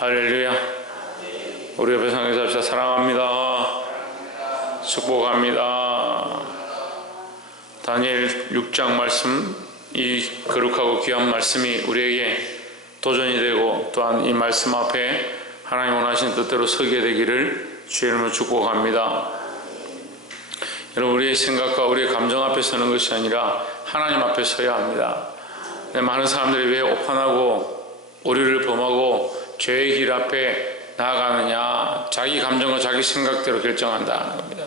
할렐루야. 우리 옆에 상에서 합시다. 사랑합니다. 축복합니다. 다니엘 6장 말씀, 이 거룩하고 귀한 말씀이 우리에게 도전이 되고 또한 이 말씀 앞에 하나님 원하시는 뜻대로 서게 되기를 주의 이름으로 축복합니다. 여러분, 우리의 생각과 우리의 감정 앞에 서는 것이 아니라 하나님 앞에 서야 합니다. 많은 사람들이 왜 오판하고 오류를 범하고 죄의 길 앞에 나아가느냐? 자기 감정과 자기 생각대로 결정한다는 겁니다.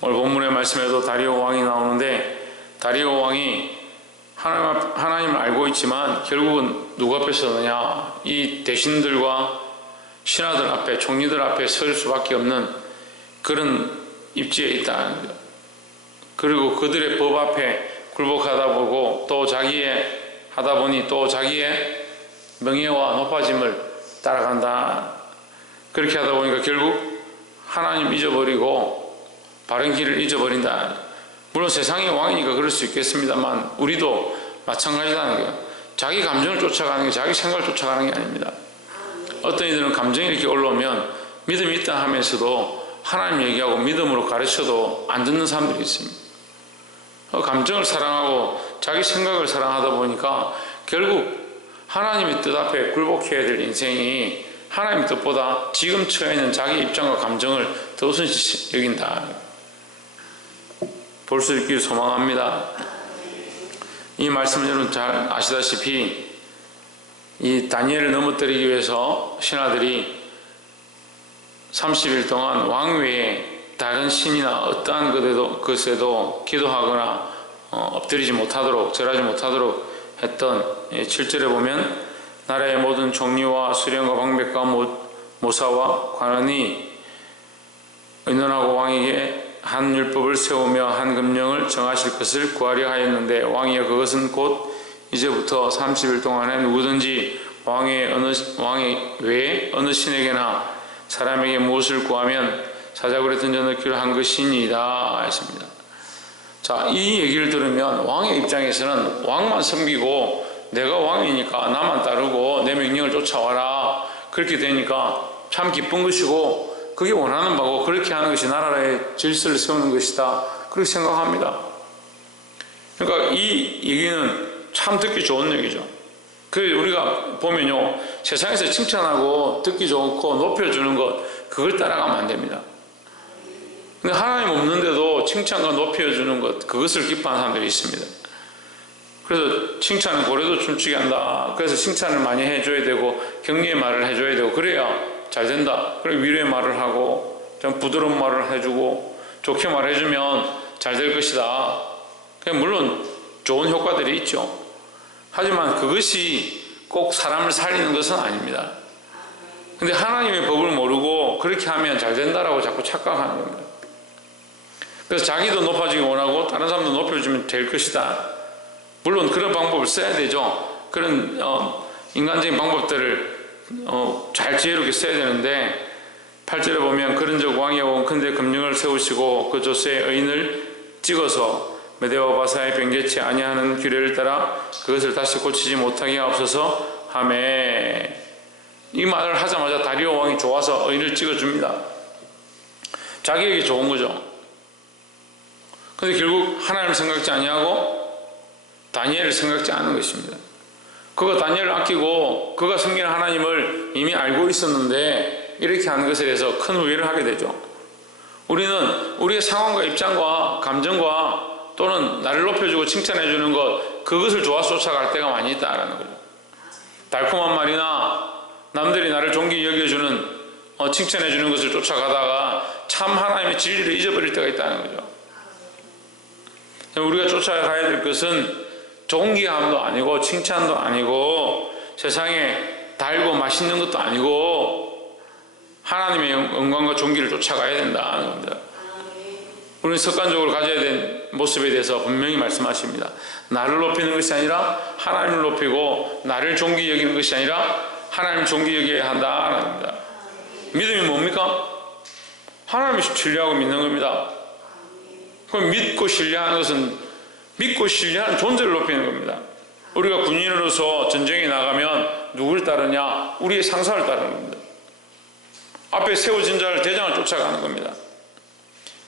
오늘 본문의 말씀에도 다리오 왕이 나오는데, 다리오 왕이 하나님을 알고 있지만 결국은 누구 앞에 서느냐? 이 대신들과 신하들 앞에, 총리들 앞에 설 수밖에 없는 그런 입지에 있다는 거죠. 그리고 그들의 법 앞에 굴복하다 보고 또 자기의 하다 보니 또 자기의 명예와 높아짐을 따라간다. 그렇게 하다 보니까 결국 하나님 잊어버리고 바른 길을 잊어버린다. 물론 세상의 왕이니까 그럴 수 있겠습니다만 우리도 마찬가지라는 거예요. 자기 감정을 쫓아가는 게 자기 생각을 쫓아가는 게 아닙니다. 어떤 이들은 감정이 이렇게 올라오면 믿음이 있다 하면서도 하나님 얘기하고 믿음으로 가르쳐도 안 듣는 사람들이 있습니다. 감정을 사랑하고 자기 생각을 사랑하다 보니까 결국 하나님의 뜻 앞에 굴복해야 될 인생이 하나님의 뜻보다 지금 처해 있는 자기 입장과 감정을 더 우선시 여긴다. 볼 수 있기를 소망합니다. 이 말씀은 여러분 잘 아시다시피 이 다니엘을 넘어뜨리기 위해서 신하들이 30일 동안 왕 외에 다른 신이나 어떠한 것에도 기도하거나 엎드리지 못하도록, 절하지 못하도록 했던 7절에 보면 나라의 모든 총리와 수령과 방백과 모사와 관원이 의논하고 왕에게 한 율법을 세우며 한 금령을 정하실 것을 구하려 하였는데 왕이여 그것은 곧 이제부터 30일 동안에 누구든지 왕의 외에 어느 신에게나 사람에게 무엇을 구하면 사자굴에 던져넣기로 한 것이니이다 했습니다. 자, 이 얘기를 들으면 왕의 입장에서는 왕만 섬기고 내가 왕이니까 나만 따르고 내 명령을 쫓아와라, 그렇게 되니까 참 기쁜 것이고 그게 원하는 바고 그렇게 하는 것이 나라의 질서를 세우는 것이다, 그렇게 생각합니다. 그러니까 이 얘기는 참 듣기 좋은 얘기죠. 우리가 보면요, 세상에서 칭찬하고 듣기 좋고 높여주는 것, 그걸 따라가면 안 됩니다. 근데 하나님 없는데도 칭찬과 높여주는 것, 그것을 기뻐하는 사람들이 있습니다. 그래서 칭찬은 고래도 춤추게 한다. 그래서 칭찬을 많이 해줘야 되고 격려의 말을 해줘야 되고 그래야 잘 된다. 그리고 위로의 말을 하고 좀 부드러운 말을 해주고 좋게 말해주면 잘 될 것이다. 물론 좋은 효과들이 있죠. 하지만 그것이 꼭 사람을 살리는 것은 아닙니다. 근데 하나님의 법을 모르고 그렇게 하면 잘 된다라고 자꾸 착각하는 겁니다. 그래서 자기도 높아지기 원하고 다른 사람도 높여주면 될 것이다. 물론 그런 방법을 써야 되죠. 그런 인간적인 방법들을 잘 지혜롭게 써야 되는데 8절에 보면 그런즉 왕이 원컨대 금령을 세우시고 그 조세의 의인을 찍어서 메대와 바사의 변개치 아니하는 규례를 따라 그것을 다시 고치지 못하게 하옵소서 하매. 이 말을 하자마자 다리오 왕이 좋아서 의인을 찍어줍니다. 자기에게 좋은 거죠. 근데 결국 하나님을 생각지 아니하고 다니엘을 생각지 않은 것입니다. 그가 다니엘을 아끼고 그가 섬기는 하나님을 이미 알고 있었는데 이렇게 하는 것에 대해서 큰 후회를 하게 되죠. 우리는 우리의 상황과 입장과 감정과 또는 나를 높여주고 칭찬해주는 것, 그것을 좋아서 쫓아갈 때가 많이 있다는 거죠. 달콤한 말이나 남들이 나를 존귀히 여겨주는 칭찬해주는 것을 쫓아가다가 참 하나님의 진리를 잊어버릴 때가 있다는 거죠. 우리가 쫓아가야 될 것은 존귀함도 아니고 칭찬도 아니고 세상에 달고 맛있는 것도 아니고 하나님의 영광과 존귀를 쫓아가야 된다는 겁니다. 우리는 습관적으로 가져야 될 모습에 대해서 분명히 말씀하십니다. 나를 높이는 것이 아니라 하나님을 높이고 나를 존귀히 여기는 것이 아니라 하나님을 존귀히 여겨야 한다는 겁니다. 믿음이 뭡니까? 하나님을 신뢰하고 믿는 겁니다. 그럼 믿고 신뢰하는 것은 믿고 신뢰하는 존재를 높이는 겁니다. 우리가 군인으로서 전쟁에 나가면 누구를 따르냐? 우리의 상사를 따르는 겁니다. 앞에 세워진 자를, 대장을 쫓아가는 겁니다.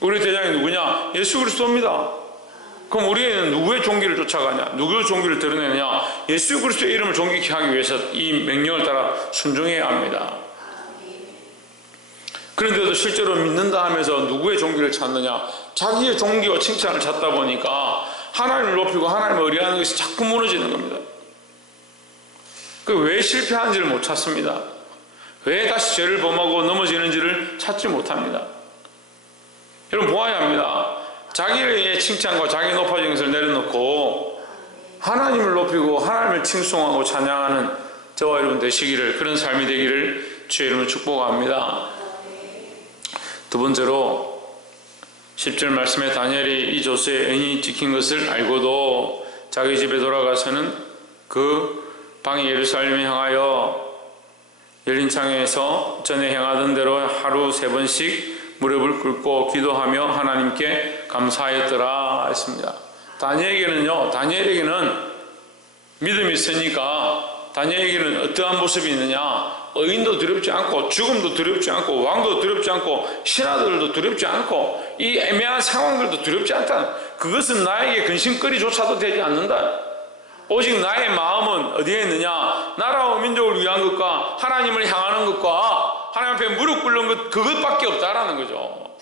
우리 대장이 누구냐? 예수 그리스도입니다. 그럼 우리는 누구의 종기를 쫓아가냐? 누구의 종기를 드러내느냐? 예수 그리스도의 이름을 존귀케 하기 위해서 이 명령을 따라 순종해야 합니다. 그런데도 실제로 믿는다 하면서 누구의 종기를 찾느냐? 자기의 종기와 칭찬을 찾다 보니까 하나님을 높이고 하나님을 의뢰하는 것이 자꾸 무너지는 겁니다. 왜 실패하는지를 못 찾습니다. 왜 다시 죄를 범하고 넘어지는지를 찾지 못합니다. 여러분 보아야 합니다. 자기의 칭찬과 자기 높아진 것을 내려놓고 하나님을 높이고 하나님을 칭송하고 찬양하는 저와 여러분 되시기를, 그런 삶이 되기를 주의 이름으로 축복합니다. 두 번째로 10절 말씀에 다니엘이 이 조서에 은이 찍힌 것을 알고도 자기 집에 돌아가서는 그 방이 예루살렘에 향하여 열린 창에서 전에 행하던 대로 하루 3번씩 무릎을 꿇고 기도하며 하나님께 감사하였더라 했습니다. 다니엘에게는 믿음이 있으니까 다니엘에게는 어떠한 모습이 있느냐? 의인도 두렵지 않고 죽음도 두렵지 않고 왕도 두렵지 않고 신하들도 두렵지 않고 이 애매한 상황들도 두렵지 않다. 그것은 나에게 근심거리조차도 되지 않는다. 오직 나의 마음은 어디에 있느냐? 나라와 민족을 위한 것과 하나님을 향하는 것과 하나님 앞에 무릎 꿇는 것, 그것밖에 없다라는 거죠.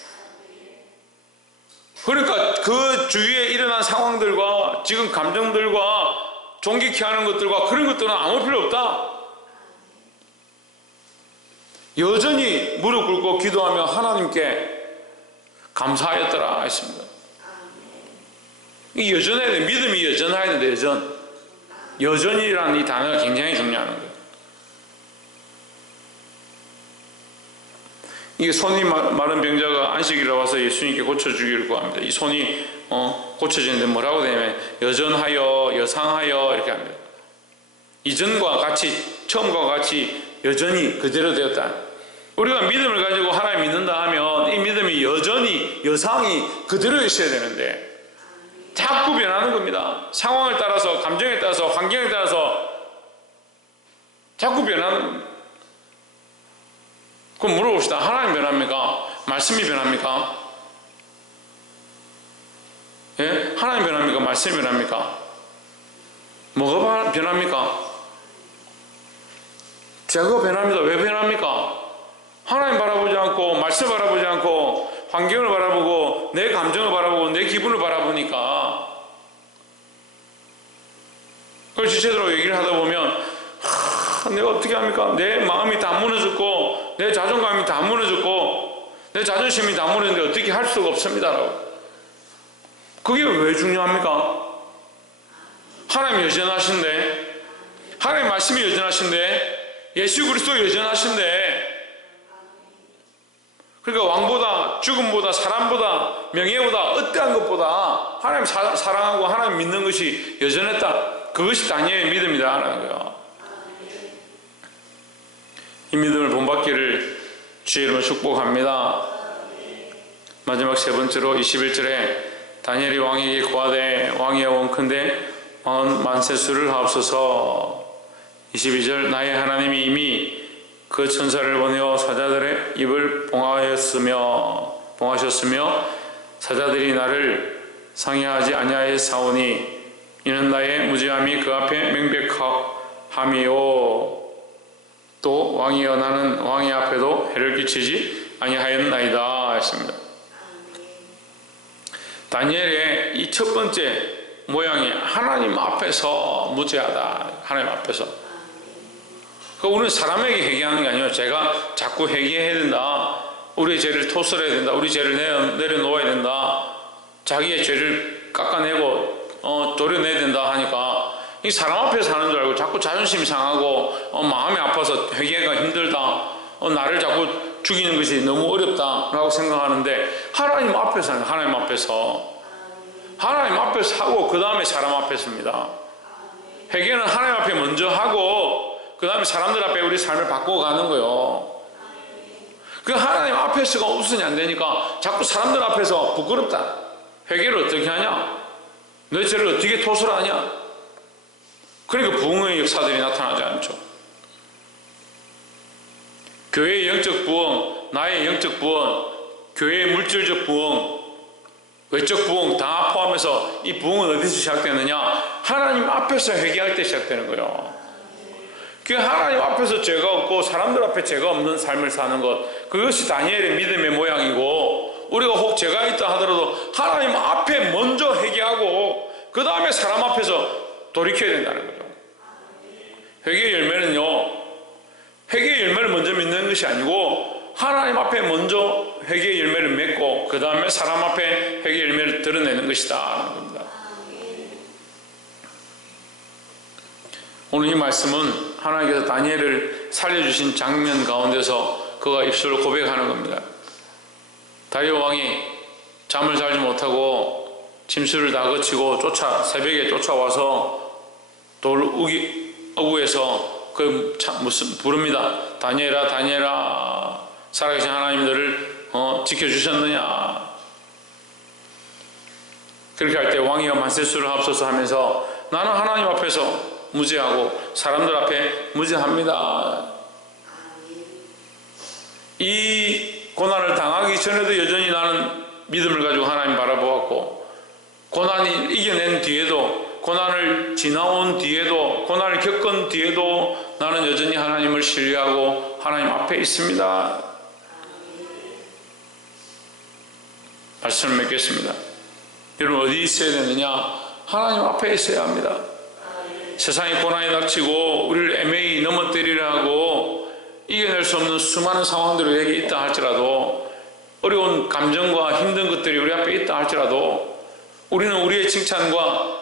그러니까 그 주위에 일어난 상황들과 지금 감정들과 존귀케 하는 것들과 그런 것들은 아무 필요 없다. 여전히 무릎 꿇고 기도하며 하나님께 감사하였더라 했습니다. 이 여전해야 돼. 믿음이 여전해야 되는데, 여전이라는 이 단어가 굉장히 중요한 거예요. 이게 손이 마른 병자가 안식일에 와서 예수님께 고쳐주기를 구합니다. 이 손이 고쳐지는데 뭐라고 되냐면 여전하여, 여상하여 이렇게 합니다. 이전과 같이, 처음과 같이 여전히 그대로 되었다. 우리가 믿음을 가지고 하나님 믿는다 하면 이 믿음이 여전히, 여상이 그대로 있어야 되는데 자꾸 변하는 겁니다. 상황을 따라서, 감정에 따라서, 환경에 따라서 자꾸 변하는 겁니다. 그럼 물어봅시다. 하나님 변합니까? 말씀이 변합니까? 예? 하나님 변합니까? 말씀이 변합니까? 뭐가 변합니까? 제가 변합니다. 왜 변합니까? 하나님 바라보지 않고 말씀 바라보지 않고 환경을 바라보고 내 감정을 바라보고 내 기분을 바라보니까, 그걸 지체대로 얘기를 하다 보면 내가 어떻게 합니까? 내 마음이 다 무너졌고 내 자존감이 다 무너졌고 내 자존심이 다 무너졌는데 어떻게 할 수가 없습니다라고. 그게 왜 중요합니까? 하나님 여전하신데, 하나님 말씀이 여전하신데, 예수 그리스도 여전하신데, 그러니까 왕보다, 죽음보다, 사람보다, 명예보다, 어떠한 것보다 하나님 사랑하고 하나님 믿는 것이 여전했다. 그것이 다니엘의 믿음이다 하는 거예요. 이 믿음을 본받기를 주의 이름으로 축복합니다. 마지막 세 번째로 21절에 다니엘이 왕에게 고하되 왕이여 원컨대 만세수를 하옵소서. 22절 나의 하나님이 이미 그 천사를 보내어 사자들의 입을 봉하셨으며 사자들이 나를 상해하지 아니하였사오니 이는 나의 무지함이 그 앞에 명백함이요 또 왕이여 나는 왕의 앞에도 해를 끼치지 아니하였나이다 했습니다. 다니엘의 이 첫 번째 모양이 하나님 앞에서 무죄하다. 하나님 앞에서. 우리는 사람에게 회개하는 게 아니에요. 제가 자꾸 회개해야 된다. 우리의 죄를 토설해야 된다. 우리 죄를 내려놓아야 된다. 자기의 죄를 깎아내고 도려내야 된다 하니까 이 사람 앞에서 하는 줄 알고 자꾸 자존심이 상하고 마음이 아파서 회개가 힘들다. 나를 자꾸 죽이는 것이 너무 어렵다라고 생각하는데 하나님 앞에서 하는 거예요. 하나님 앞에서 하고 그 다음에 사람 앞에서입니다. 회개는 하나님 앞에 먼저 하고 그 다음에 사람들 앞에 우리 삶을 바꾸어 가는 거예요. 그 하나님 앞에서가 우선이 안 되니까 자꾸 사람들 앞에서 부끄럽다. 회개를 어떻게 하냐? 내 죄를 어떻게 토설하냐? 그러니까 부흥의 역사들이 나타나지 않죠. 교회의 영적 부흥, 나의 영적 부흥, 교회의 물질적 부흥, 외적 부흥 다 포함해서 이 부흥은 어디서 시작되느냐? 하나님 앞에서 회개할 때 시작되는 거예요. 그 하나님 앞에서 죄가 없고 사람들 앞에 죄가 없는 삶을 사는 것, 그것이 다니엘의 믿음의 모양이고, 우리가 혹 죄가 있다 하더라도 하나님 앞에 먼저 회개하고 그 다음에 사람 앞에서 돌이켜야 된다는 거죠. 회개의 열매는요, 회개의 열매를 먼저 믿는 것이 아니고 하나님 앞에 먼저 회개의 열매를 맺고 그 다음에 사람 앞에 회개의 열매를 드러내는 것이다 하는 겁니다. 오늘 이 말씀은 하나님께서 다니엘을 살려주신 장면 가운데서 그가 입술로 고백하는 겁니다. 다리오 왕이 잠을 자지 못하고 짐수를 다 거치고 새벽에 쫓아와서 돌 어구에서 무슨 부릅니다. 다니엘아, 다니엘아, 살아계신 하나님들을 지켜주셨느냐. 그렇게 할 때 왕이여 만세수를 합소서 하면서 나는 하나님 앞에서 무죄하고 사람들 앞에 무죄합니다. 이 고난을 당하기 전에도 여전히 나는 믿음을 가지고 하나님 바라보았고, 고난이 이겨낸 뒤에도, 고난을 지나온 뒤에도, 고난을 겪은 뒤에도 나는 여전히 하나님을 신뢰하고 하나님 앞에 있습니다. 말씀을 맺겠습니다. 여러분, 어디 있어야 되느냐? 하나님 앞에 있어야 합니다. 세상에 고난이 닥치고 우리를 애매히 넘어뜨리려 하고 이겨낼 수 없는 수많은 상황들이 우리에게 있다 할지라도, 어려운 감정과 힘든 것들이 우리 앞에 있다 할지라도, 우리는 우리의 칭찬과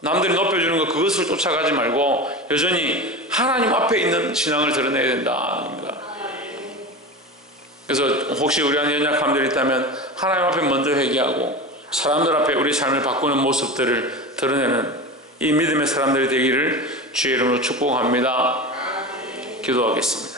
남들이 높여주는 것, 그것을 쫓아가지 말고 여전히 하나님 앞에 있는 신앙을 드러내야 된다. 그래서 혹시 우리 안에 연약함들이 있다면 하나님 앞에 먼저 회개하고 사람들 앞에 우리 삶을 바꾸는 모습들을 드러내는 이 믿음의 사람들이 되기를 주의 이름으로 축복합니다. 기도하겠습니다.